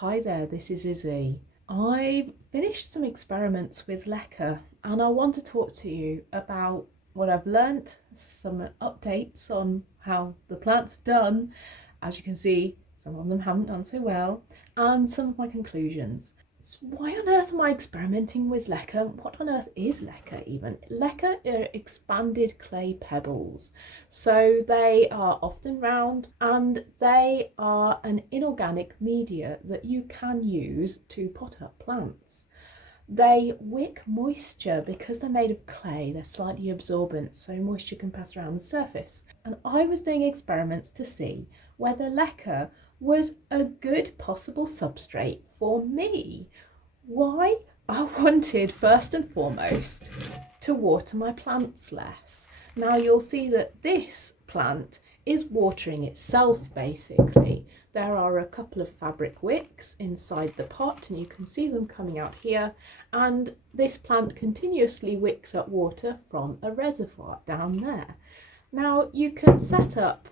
Hi there, this is Izzy. I've finished some experiments with Leca and I want to talk to you about what I've learnt, some updates on how the plants have done. As you can see, some of them haven't done so well, and some of my conclusions. So why on earth am I experimenting with Leca? What on earth is Leca even? Leca are expanded clay pebbles. So they are often round and they are an inorganic media that you can use to pot up plants. They wick moisture because they're made of clay, they're slightly absorbent, so moisture can pass around the surface. And I was doing experiments to see whether Leca was a good possible substrate for me. Why? I wanted first and foremost to water my plants less. Now you'll see that this plant is watering itself basically. There are a couple of fabric wicks inside the pot and you can see them coming out here, and this plant continuously wicks up water from a reservoir down there. Now you can set up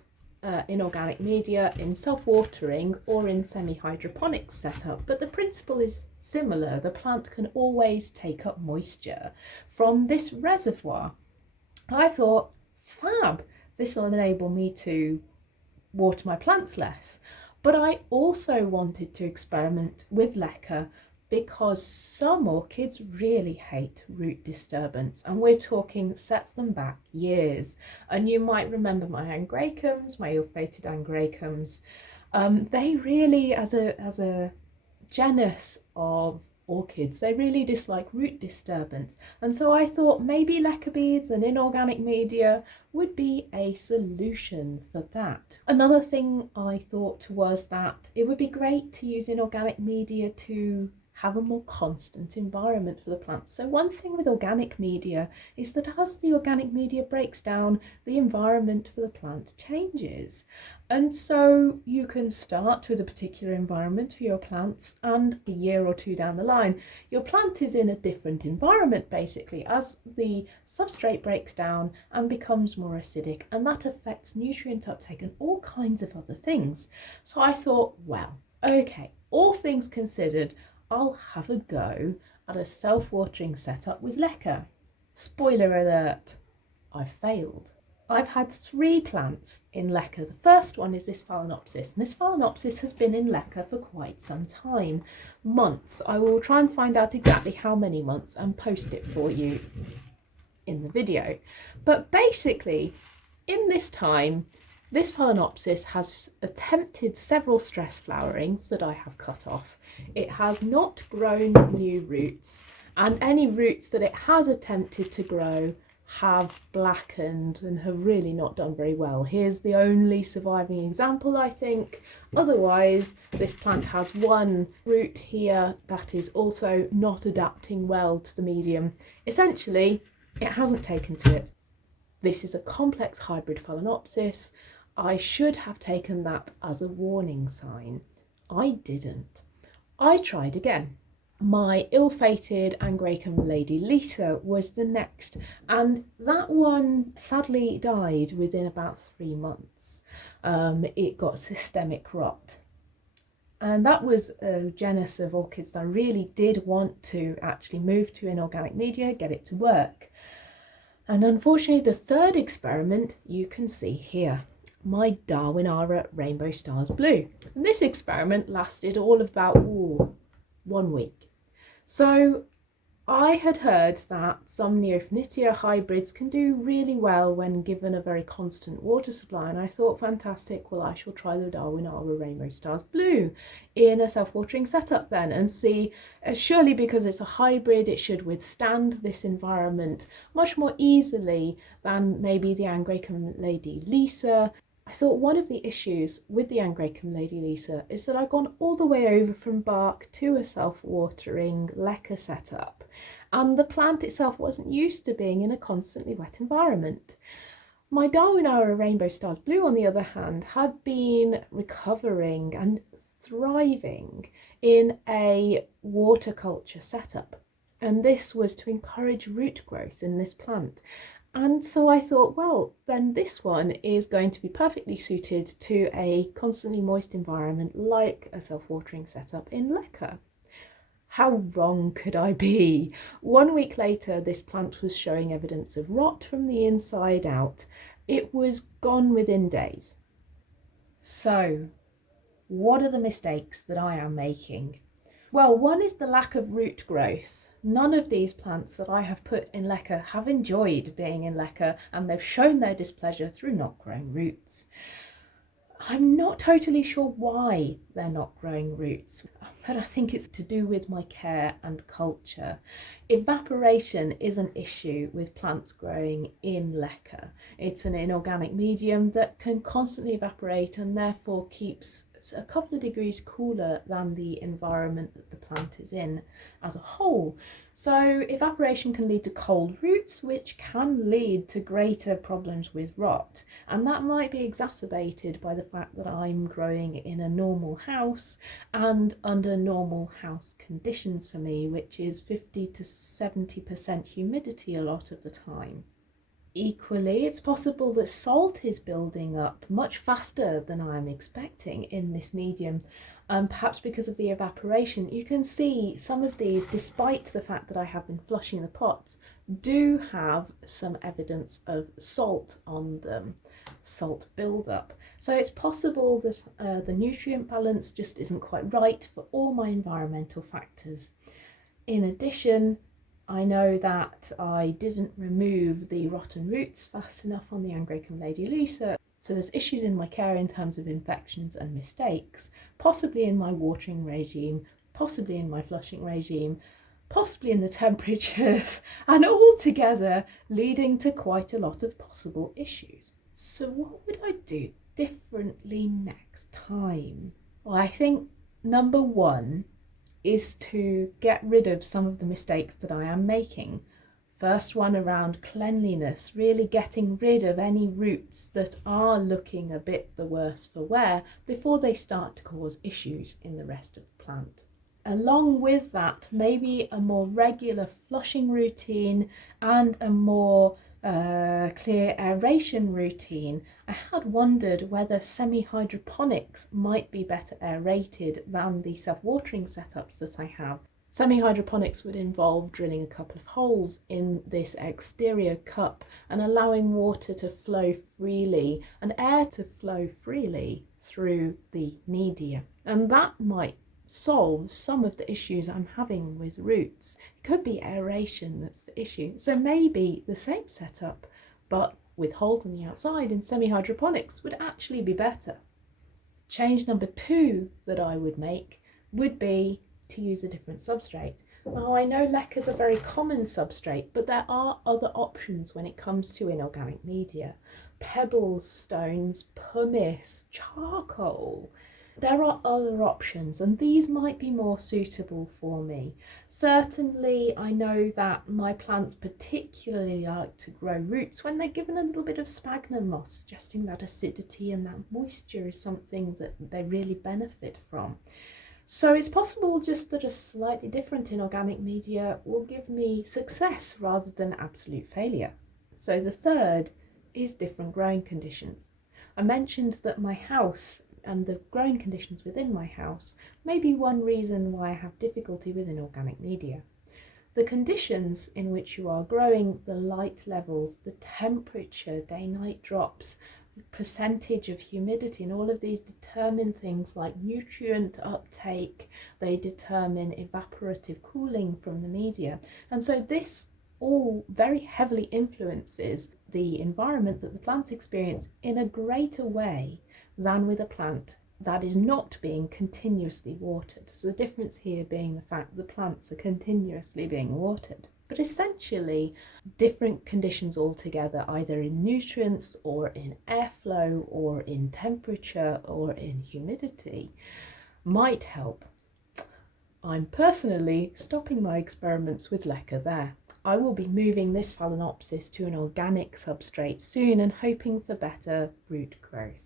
inorganic media in self-watering or in semi-hydroponic setup, but the principle is similar. The plant can always take up moisture from this reservoir. I thought, fab, this will enable me to water my plants less. But I also wanted to experiment with Leca because some orchids really hate root disturbance, and we're talking sets them back years. And you might remember my Angraecums, my ill-fated Angraecums. They really, as a genus of orchids, they really dislike root disturbance, and so I thought maybe Leca beads and inorganic media would be a solution for that. Another thing I thought was that it would be great to use inorganic media to have a more constant environment for the plants. So one thing with organic media is that as the organic media breaks down, the environment for the plant changes. And so you can start with a particular environment for your plants, and a year or two down the line, your plant is in a different environment basically as the substrate breaks down and becomes more acidic, and that affects nutrient uptake and all kinds of other things. So I thought, well, okay, all things considered, I'll have a go at a self-watering setup with Leca. Spoiler alert, I failed. I've had 3 plants in Leca. The first one is this Phalaenopsis, and this Phalaenopsis has been in Leca for quite some time, months. I will try and find out exactly how many months and post it for you in the video. But basically, in this time, this Phalaenopsis has attempted several stress flowerings that I have cut off. It has not grown new roots, and any roots that it has attempted to grow have blackened and have really not done very well. Here's the only surviving example, I think. Otherwise, this plant has one root here that is also not adapting well to the medium. Essentially, it hasn't taken to it. This is a complex hybrid Phalaenopsis. I should have taken that as a warning sign. I didn't. I tried again. My ill-fated Angraecum Lady Lisa was the next, and that one sadly died within about 3 months. It got systemic rot. And that was a genus of orchids that I really did want to actually move to inorganic media, get it to work. And unfortunately, the third experiment you can see here, my Darwinara Rainbow Stars Blue. And this experiment lasted all of about 1 week. So I had heard that some Neophonitia hybrids can do really well when given a very constant water supply, and I thought, fantastic, well, I shall try the Darwinara Rainbow Stars Blue in a self-watering setup then and see, surely because it's a hybrid, it should withstand this environment much more easily than maybe the Angraecum Lady Lisa. I thought one of the issues with the Angraecum Lady Lisa is that I've gone all the way over from bark to a self-watering Leca setup, and the plant itself wasn't used to being in a constantly wet environment. My Darwinara Rainbow Stars Blue, on the other hand, had been recovering and thriving in a water culture setup, and this was to encourage root growth in this plant. And so I thought, well, then this one is going to be perfectly suited to a constantly moist environment like a self-watering setup in Leca. How wrong could I be? 1 week later, this plant was showing evidence of rot from the inside out. It was gone within days. So, what are the mistakes that I am making? Well, one is the lack of root growth. None of these plants that I have put in Leca have enjoyed being in Leca, and they've shown their displeasure through not growing roots. I'm not totally sure why they're not growing roots, but I think it's to do with my care and culture. Evaporation is an issue with plants growing in Leca. It's an inorganic medium that can constantly evaporate and therefore keeps a couple of degrees cooler than the environment that the plant is in as a whole. So evaporation can lead to cold roots, which can lead to greater problems with rot. And that might be exacerbated by the fact that I'm growing in a normal house and under normal house conditions for me, which is 50 to 70% humidity a lot of the time. Equally, it's possible that salt is building up much faster than I'm expecting in this medium, perhaps because of the evaporation. You can see some of these, despite the fact that I have been flushing the pots, do have some evidence of salt on them, salt buildup. So it's possible that the nutrient balance just isn't quite right for all my environmental factors. In addition, I know that I didn't remove the rotten roots fast enough on the Angraecum Lady Lisa, so there's issues in my care in terms of infections and mistakes, possibly in my watering regime, possibly in my flushing regime, possibly in the temperatures, and all together leading to quite a lot of possible issues. So what would I do differently next time? Well, I think number one is to get rid of some of the mistakes that I am making. First one around cleanliness, really getting rid of any roots that are looking a bit the worse for wear before they start to cause issues in the rest of the plant. Along with that, maybe a more regular flushing routine and a more clear aeration routine. I had wondered whether semi-hydroponics might be better aerated than the self-watering setups that I have. Semi-hydroponics would involve drilling a couple of holes in this exterior cup and allowing water to flow freely and air to flow freely through the media. And that might solve some of the issues I'm having with roots. It could be aeration that's the issue. So maybe the same setup, but with holes on the outside in semi-hydroponics would actually be better. Change number two that I would make would be to use a different substrate. Now, I know Leca is a very common substrate, but there are other options when it comes to inorganic media. Pebbles, stones, pumice, charcoal. There are other options, and these might be more suitable for me. Certainly, I know that my plants particularly like to grow roots when they're given a little bit of sphagnum moss, suggesting that acidity and that moisture is something that they really benefit from. So it's possible just that a slightly different inorganic media will give me success rather than absolute failure. So the third is different growing conditions. I mentioned that my house and the growing conditions within my house may be one reason why I have difficulty with inorganic media. The conditions in which you are growing, the light levels, the temperature, day-night drops, percentage of humidity, and all of these determine things like nutrient uptake, they determine evaporative cooling from the media. And so this all very heavily influences the environment that the plants experience in a greater way than with a plant that is not being continuously watered. So the difference here being the fact the plants are continuously being watered. But essentially, different conditions altogether, either in nutrients or in airflow or in temperature or in humidity, might help. I'm personally stopping my experiments with Leca there. I will be moving this Phalaenopsis to an organic substrate soon and hoping for better root growth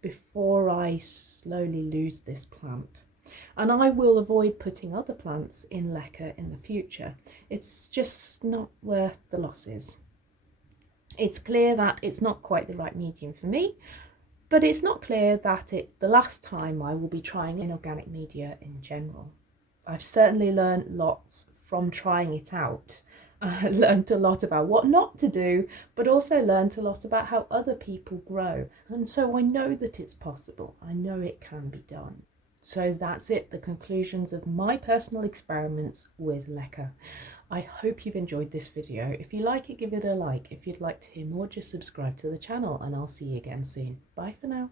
before I slowly lose this plant. And I will avoid putting other plants in Leca in the future. It's just not worth the losses. It's clear that it's not quite the right medium for me, but it's not clear that it's the last time I will be trying inorganic media in general. I've certainly learned lots from trying it out. I learned a lot about what not to do, but also learned a lot about how other people grow. And so I know that it's possible. I know it can be done. So that's it, the conclusions of my personal experiments with Leca. I hope you've enjoyed this video. If you like it, give it a like. If you'd like to hear more, just subscribe to the channel and I'll see you again soon. Bye for now.